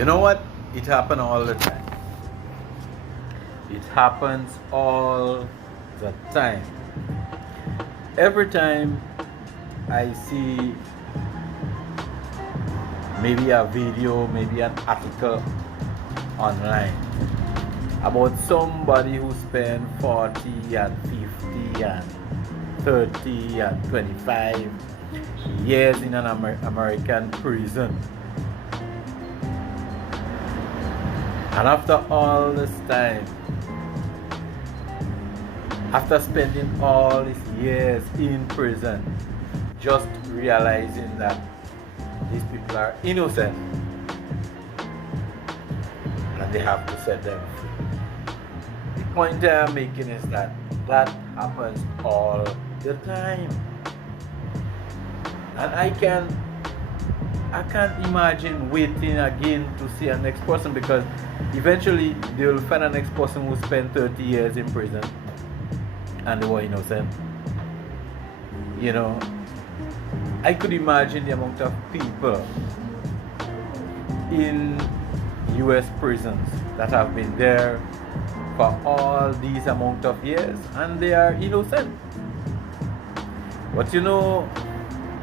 You know what? It happens all the time. It happens all the time. Every time I see maybe a video, maybe an article online about somebody who spent 40 and 50 and 30 and 25 years in an American prison. And after all this time, after spending all these years in prison, just realizing that these people are innocent and they have to set them free. The point I'm making is that happens all the time. And I can't imagine waiting again to see a next person, because eventually they will find a next person who spent 30 years in prison and they were innocent. You know, I could imagine the amount of people in US prisons that have been there for all these amount of years and they are innocent. But you know,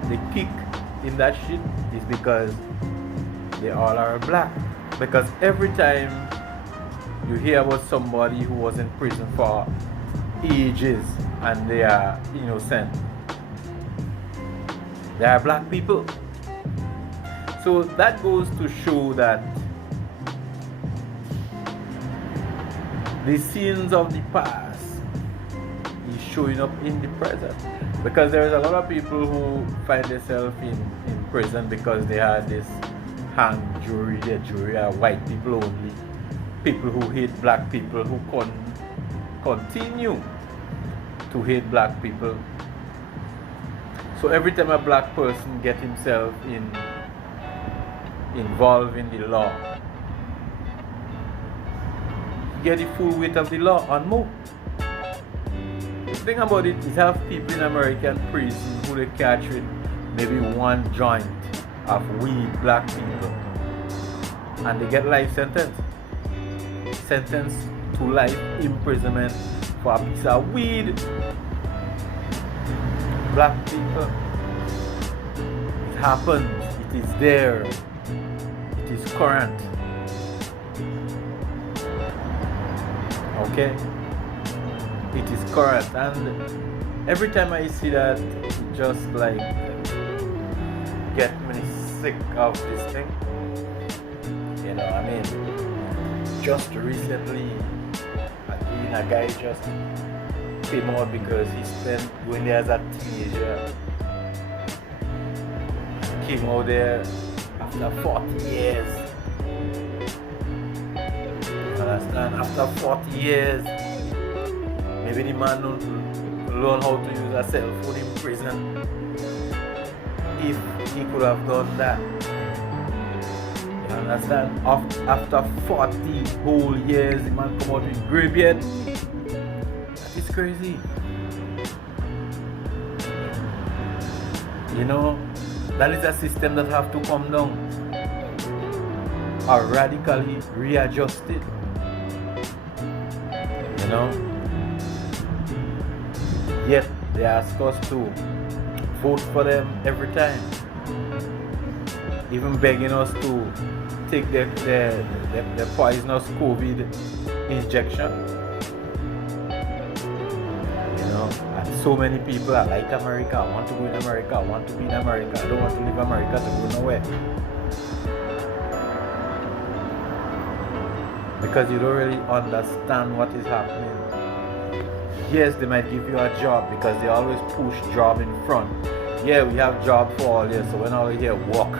the kick in that shit is because they all are black. Because every time you hear about somebody who was in prison for ages and they are innocent, they are black people. So that goes to show that the sins of the past is showing up in the present. Because there is a lot of people who find themselves in prison because they had this hang jury. Their jury are white people only. People who hate black people, who continue to hate black people. So every time a black person gets himself involved in the law, he get the full weight of the law and more. The thing about it is, have people in American prison who they catch with maybe one joint of weed, black people, and they get life sentence. Sentenced to life imprisonment for a piece of weed. Black people. It happens. It is there. It is current. Okay? It is current. And every time I see that, it just like get me sick of this thing. You know, I mean, just recently, again, a guy just came out because he spent going there as a teenager. Came out there after 40 years. Understand? After 40 years, maybe the man don't learn how to use a cell phone in prison. If he could have done that. You understand? After 40 whole years, the man come out with gray beard. It's crazy. You know, that is a system that have to come down or radically readjusted. You know, yet they ask us to vote for them every time, even begging us to take the poisonous COVID injection. You know, and so many people are like America. I want to go in America. I want to be in America. I don't want to leave America to go nowhere. Because you don't really understand what is happening. Yes, they might give you a job because they always push job in front. Yeah, we have job for all year, so when all you hear walk.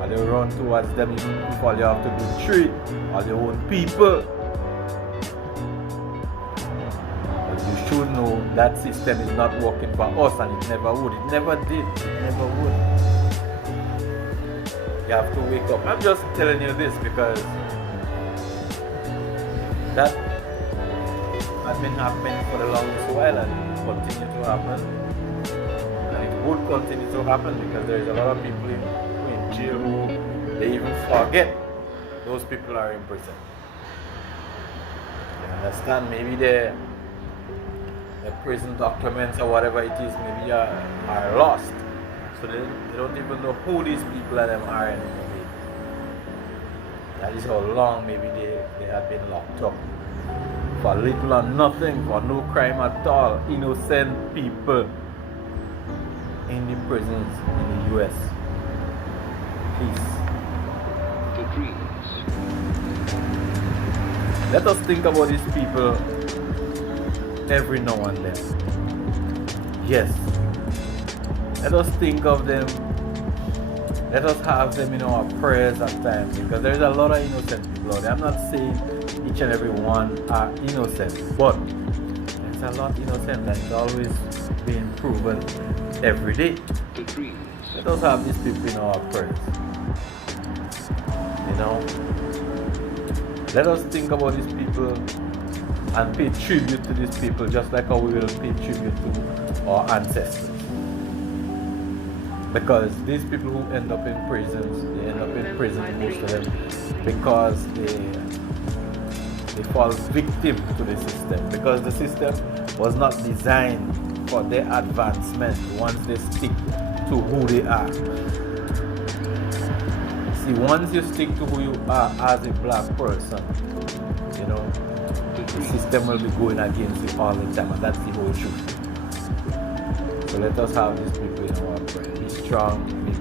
And they run towards them even if all you have to do treat all your own people. But you should know that system is not working for us, and it never would. It never did. It never would. You have to wake up. I'm just telling you this because that has been happening for the longest while and it will continue to happen. And it would continue to happen because there's a lot of people in jail who they even forget those people are in prison. You understand? Maybe the prison documents or whatever it is maybe are lost. So they don't even know who these people and them are anymore. That is how long maybe they had been locked up. For little or nothing, for no crime at all. Innocent people in the prisons in the US. Please. Let us think about these people every now and then. Yes. Let us think of them. Let us have them in our prayers at times, because there's a lot of innocent people out there. I'm not saying each and every one are innocent, but there's a lot innocent and it's always being proven every day. Let us have these people in our prayers. You know? Let us think about these people and pay tribute to these people just like how we will pay tribute to our ancestors. Because these people who end up in prisons, they end up in prison, most of them, because they fall victim to the system. Because the system was not designed for their advancement once they stick to who they are. See, once you stick to who you are as a black person, you know, the system will be going against you all the time, and that's the whole truth. So let us have these people in our prayer. Be strong, be